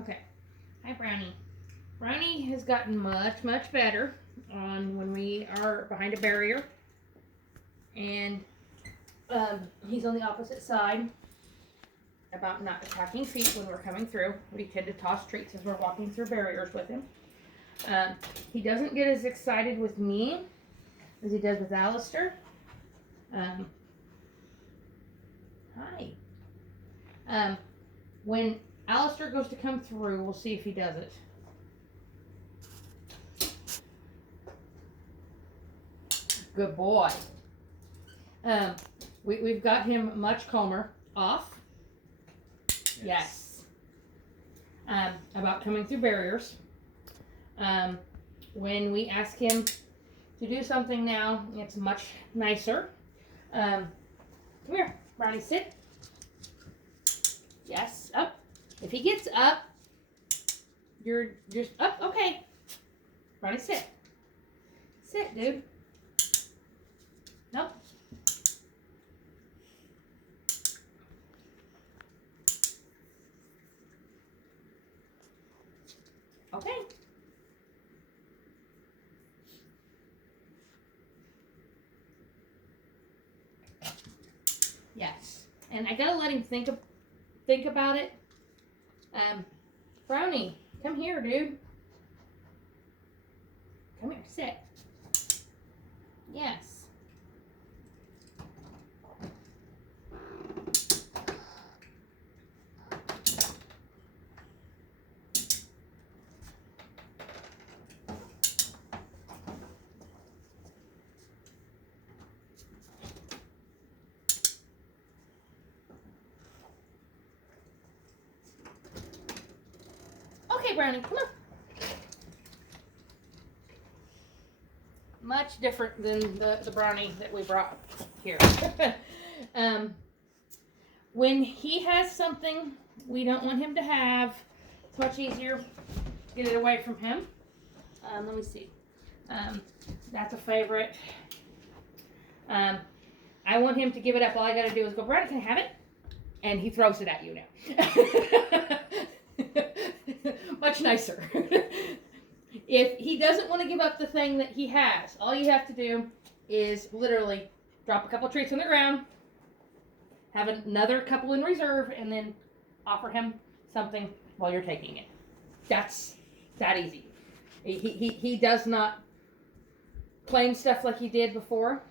Okay. Hi, Brownie. Brownie has gotten much, much better on when we are behind a barrier. And he's on the opposite side about not attacking feet when we're coming through. We tend to toss treats as we're walking through barriers with him. He doesn't get as excited with me as he does with Alistair. Hi. When Alistair goes to come through, we'll see if he does it. Good boy. We've got him much calmer. Off. Yes. About coming through barriers. When we ask him to do something now, it's much nicer. Come here, Brownie, sit. Yes, up. If he gets up, you're just up. Okay. Brownie, sit. Sit, dude. Nope. Okay. Yes. And I gotta let him think about it. Brownie, come here, dude. Come here, sit. Yes. Okay, Brownie, come on. Much different than the Brownie that we brought here. When he has something we don't want him to have, it's much easier to get it away from him. Let me see. That's a favorite. I want him to give it up. All I gotta do is go, Brownie, can I have it? And he throws it at you now. Much nicer. If he doesn't want to give up the thing that he has, all you have to do is literally drop a couple treats on the ground, have another couple in reserve, and then offer him something while you're taking it. That's that easy. He does not claim stuff like he did before.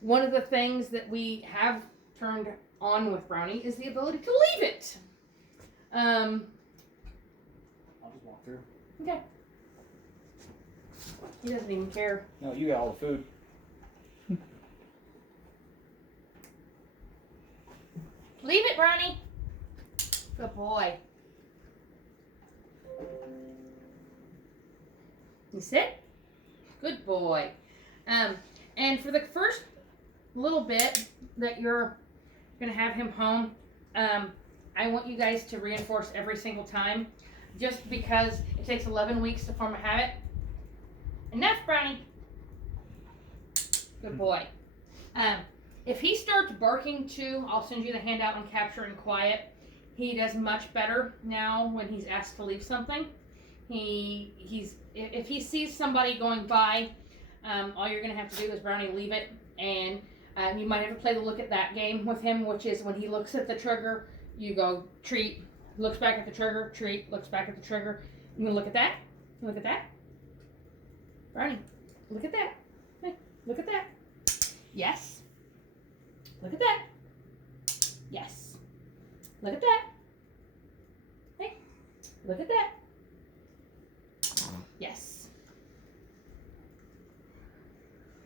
One of the things that we have turned on with Brownie is the ability to leave it. I'll just walk through. Okay. He doesn't even care. No, you got all the food. Leave it, Brownie. Good boy. You sit? Good boy. And for the first little bit that you're going to have him home, I want you guys to reinforce every single time, just because it takes 11 weeks to form a habit. Enough, Brownie. Good boy. If he starts barking too, I'll send you the handout on capture and quiet. He does much better now when he's asked to leave something. If he sees somebody going by, all you're going to have to do is Brownie leave it, and you might have to play the look at that game with him, which is when he looks at the trigger, you go treat, looks back at the trigger, treat, looks back at the trigger. You gonna look at that? Look at that. Brownie, look at that. Hey, look at that. Yes. Look at that. Yes. Look at that. Hey, look at that. Yes.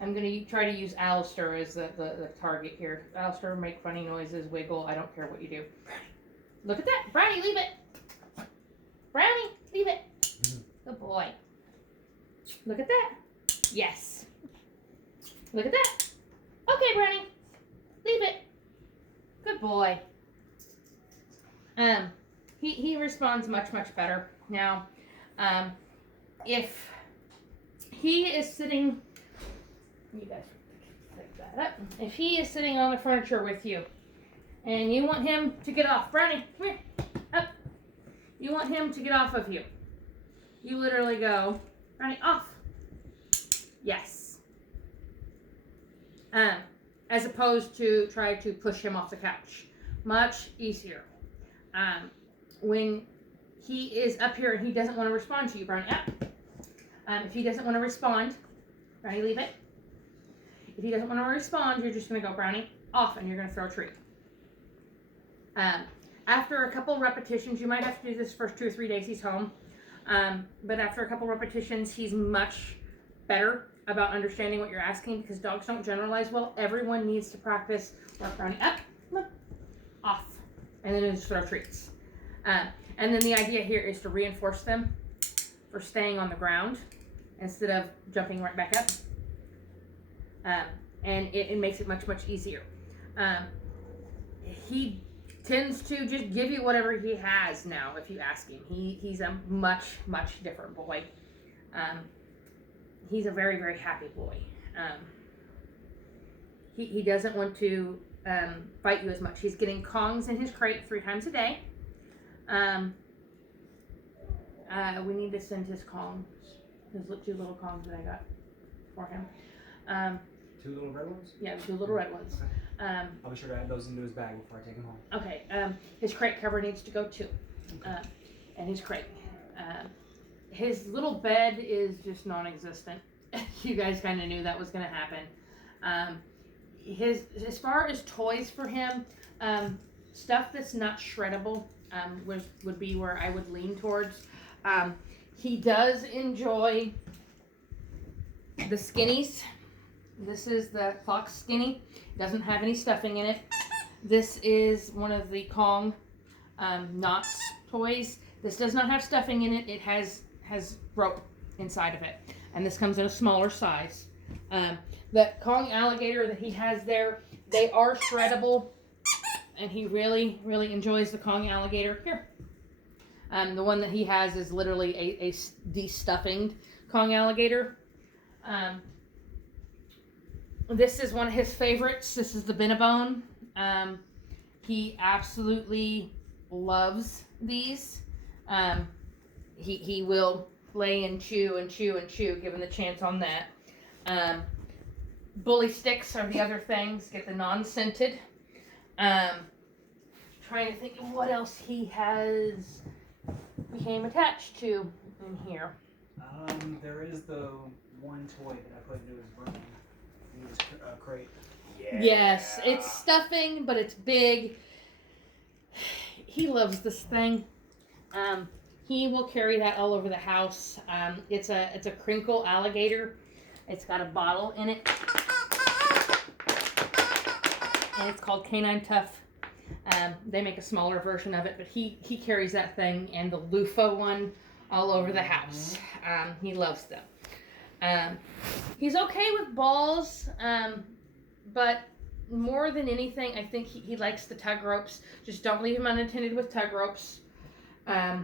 I'm going to try to use Alistair as the target here. Alistair, make funny noises, wiggle. I don't care what you do. Look at that. Brownie, leave it. Brownie, leave it. Good boy. Look at that. Yes. Look at that. Okay, Brownie. Leave it. Good boy. He responds much better now. If he is sitting, you guys pick that up. If he is sitting on the furniture with you, and you want him to get off, Brownie, come here, up. You want him to get off of you. You literally go, Brownie, off. Yes. As opposed to try to push him off the couch. Much easier. When he is up here and he doesn't want to respond to you, Brownie, up. If he doesn't want to respond, Brownie, leave it. If he doesn't want to respond, you're just going to go, Brownie, off, and you're going to throw a treat. After a couple repetitions, you might have to do this first 2 or 3 days he's home, but after a couple repetitions, he's much better about understanding what you're asking, because dogs don't generalize well. Everyone needs to practice work Brownie up, off, and then just throw treats. And then the idea here is to reinforce them for staying on the ground instead of jumping right back up. And it makes it much, much easier. He tends to just give you whatever he has now if you ask him. He's a much, much different boy. He's a very, very happy boy. He doesn't want to fight you as much. He's getting Kongs in his crate 3 times a day. We need to send his Kongs, his 2 little Kongs that I got for him. 2 little red ones? Yeah, 2 little red ones. Okay. I'll be sure to add those into his bag before I take him home. Okay. His crate cover needs to go too. Okay. And his crate. His little bed is just non-existent. You guys kind of knew that was going to happen. As far as toys for him, stuff that's not shreddable would be where I would lean towards. He does enjoy the skinnies. This is the Fox Skinny. Doesn't have any stuffing in it. This is one of the Kong Knots toys. This does not have stuffing in it. It has rope inside of it. And this comes in a smaller size. The Kong alligator that he has there, they are shreddable. And he really, really enjoys the Kong alligator. Here. The one that he has is literally a de-stuffinged Kong alligator. This is one of his favorites. This is the Bennabone. He absolutely loves these. He will lay and chew and chew and chew, given the chance on that. Bully sticks are the other things. Get the non-scented. Trying to think of what else he has became attached to in here. There is the one toy that I put into his room. In his crate. Yeah. Yes, it's stuffing, but it's big. He loves this thing. He will carry that all over the house. It's a crinkle alligator. It's got a bottle in it. And it's called Canine Tough. They make a smaller version of it, but he carries that thing and the loofah one all over the house. He loves them. He's okay with balls, but more than anything, I think he likes the tug ropes. Just don't leave him unattended with tug ropes. I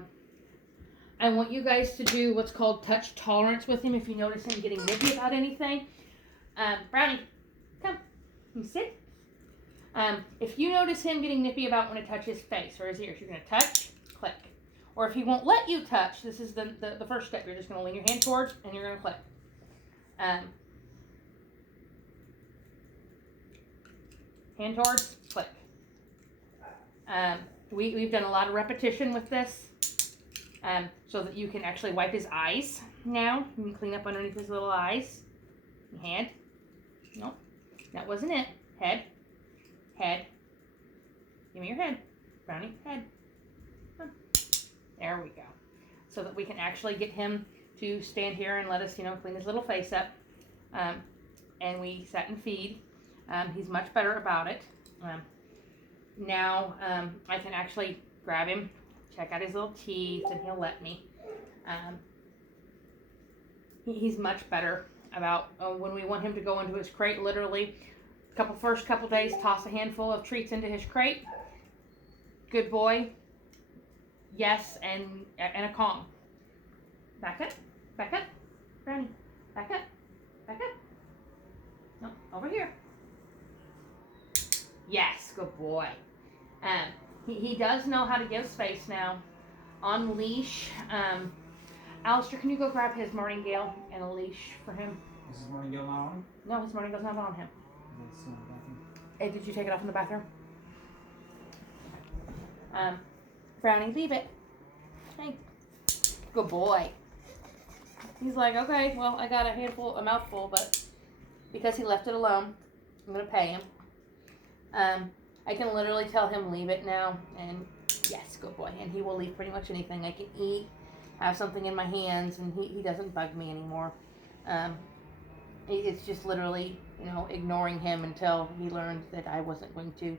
want you guys to do what's called touch tolerance with him if you notice him getting nippy about anything. Brownie, come. You sit. If you notice him getting nippy about when to touch his face or his ears, you're going to touch, click. Or if he won't let you touch, this is the first step. You're just going to lean your hand towards and you're going to click. Hand towards, click. We've done a lot of repetition with this so that you can actually wipe his eyes now. You can clean up underneath his little eyes. Hand. Nope, that wasn't it. Head. Head. Give me your head. Brownie, head. There we go. So that we can actually get him to stand here and let us, clean his little face up. And we set and feed. He's much better about it. Now I can actually grab him, check out his little teeth, and he'll let me. He's much better about when we want him to go into his crate, literally first couple days, toss a handful of treats into his crate. Good boy. Yes, and a Kong. Back up, Brownie. Back up. No, over here. Yes, good boy. He does know how to give space now. on leash. Alistair, can you go grab his martingale and a leash for him? Is his martingale not on him? No, his martingale's not on him. It's in the bathroom. Hey, did you take it off in the bathroom? Brownie, leave it. Hey. Good boy. He's like, okay, well, I got a mouthful, but because he left it alone, I'm going to pay him. I can literally tell him leave it now, and yes, good boy. And he will leave pretty much anything. I can eat, have something in my hands, and he doesn't bug me anymore. It's just literally, ignoring him until he learned that I wasn't going to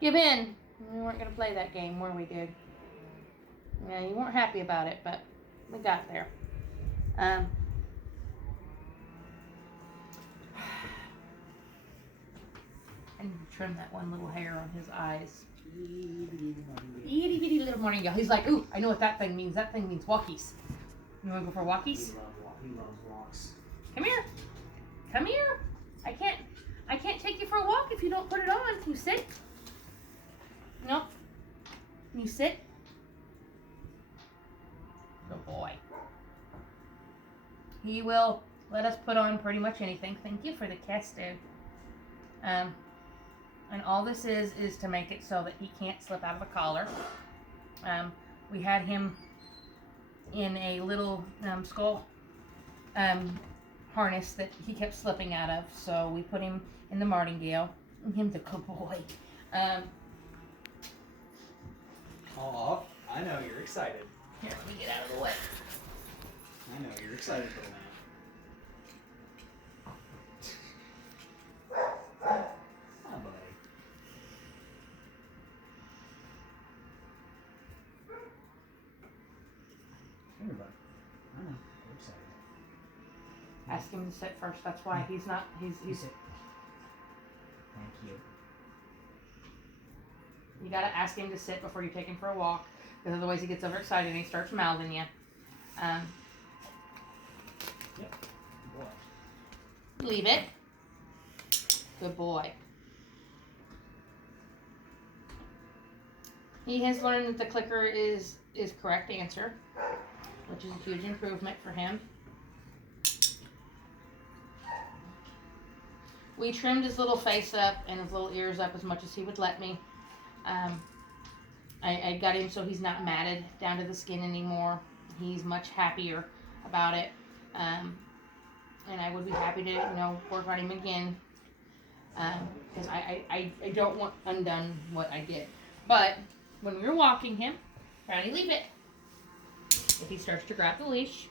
give in. We weren't going to play that game, were we, dude? Yeah, you weren't happy about it, but we got there. And trim that one little hair on his eyes. Itty bitty little martingale. He's like, ooh, I know what that thing means. That thing means walkies. You want to go for walkies? He loves walks. Come here. Come here. I can't take you for a walk if you don't put it on. Can you sit? No. Can you sit? Good boy. He will let us put on pretty much anything. Thank you for the kiss, dude. And all this is to make it so that he can't slip out of the collar. We had him in a little skull harness that he kept slipping out of, so we put him in the martingale. Him's a good boy. Aw, I know you're excited. Here, let me get out of the way. I know you're excited for the man. Oh, buddy. Here, bud. I know you're excited. Ask him to sit first. That's why he's not. He's. Sit. Thank you. You gotta ask him to sit before you take him for a walk, because otherwise he gets overexcited and he starts mouthing you. Yep. Boy. Leave it. Good boy. He has learned that the clicker is correct answer, which is a huge improvement for him. We trimmed his little face up and his little ears up as much as he would let me. I got him so he's not matted down to the skin anymore. He's much happier about it. And I would be happy to, work on him again. Because I don't want undone what I did. But when we were walking him, Brownie, leave it. If he starts to grab the leash,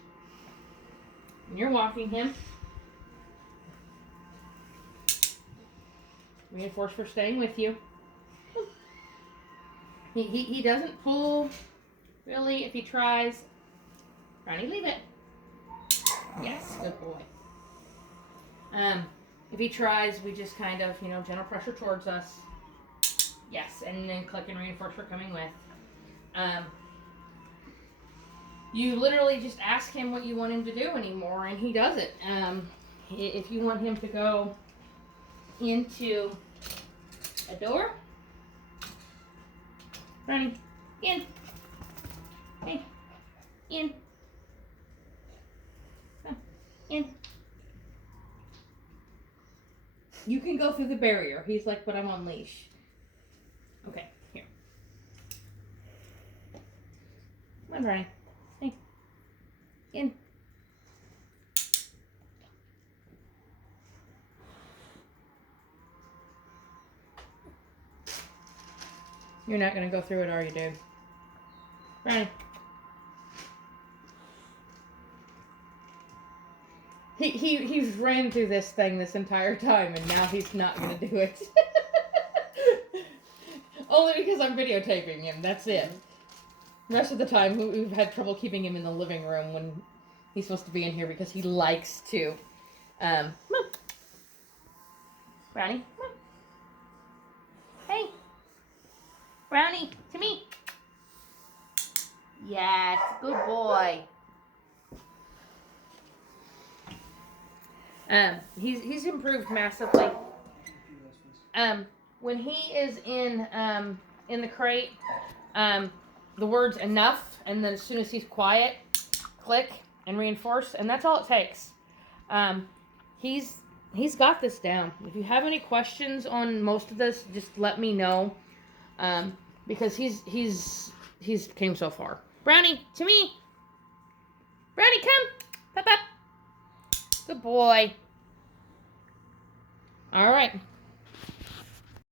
when you're walking him, reinforce for staying with you. He doesn't pull, really, if he tries. Brownie, leave it. Yes, good boy. If he tries, we just kind of, gentle pressure towards us. Yes, and then click and reinforce for coming with. You literally just ask him what you want him to do anymore, and he does it. If you want him to go into a door, Brownie, in. Hey, in. Come, in. You can go through the barrier. He's like, but I'm on leash. Okay, here. Come on, Brownie. Hey, in. You're not going to go through it, are you, dude? Brownie. He's ran through this thing this entire time, and now he's not going to do it. Only because I'm videotaping him, that's it. The rest of the time, we've had trouble keeping him in the living room when he's supposed to be in here because he likes to. Come on. Brownie, come on. Hey. Brownie, to me. Yes, good boy. He's improved massively. When he is in the crate, the words enough, and then as soon as he's quiet, click and reinforce, and that's all it takes. He's got this down. If you have any questions on most of this, just let me know, because he's came so far. Brownie, to me. Brownie, come. Pop up. Good boy. All right.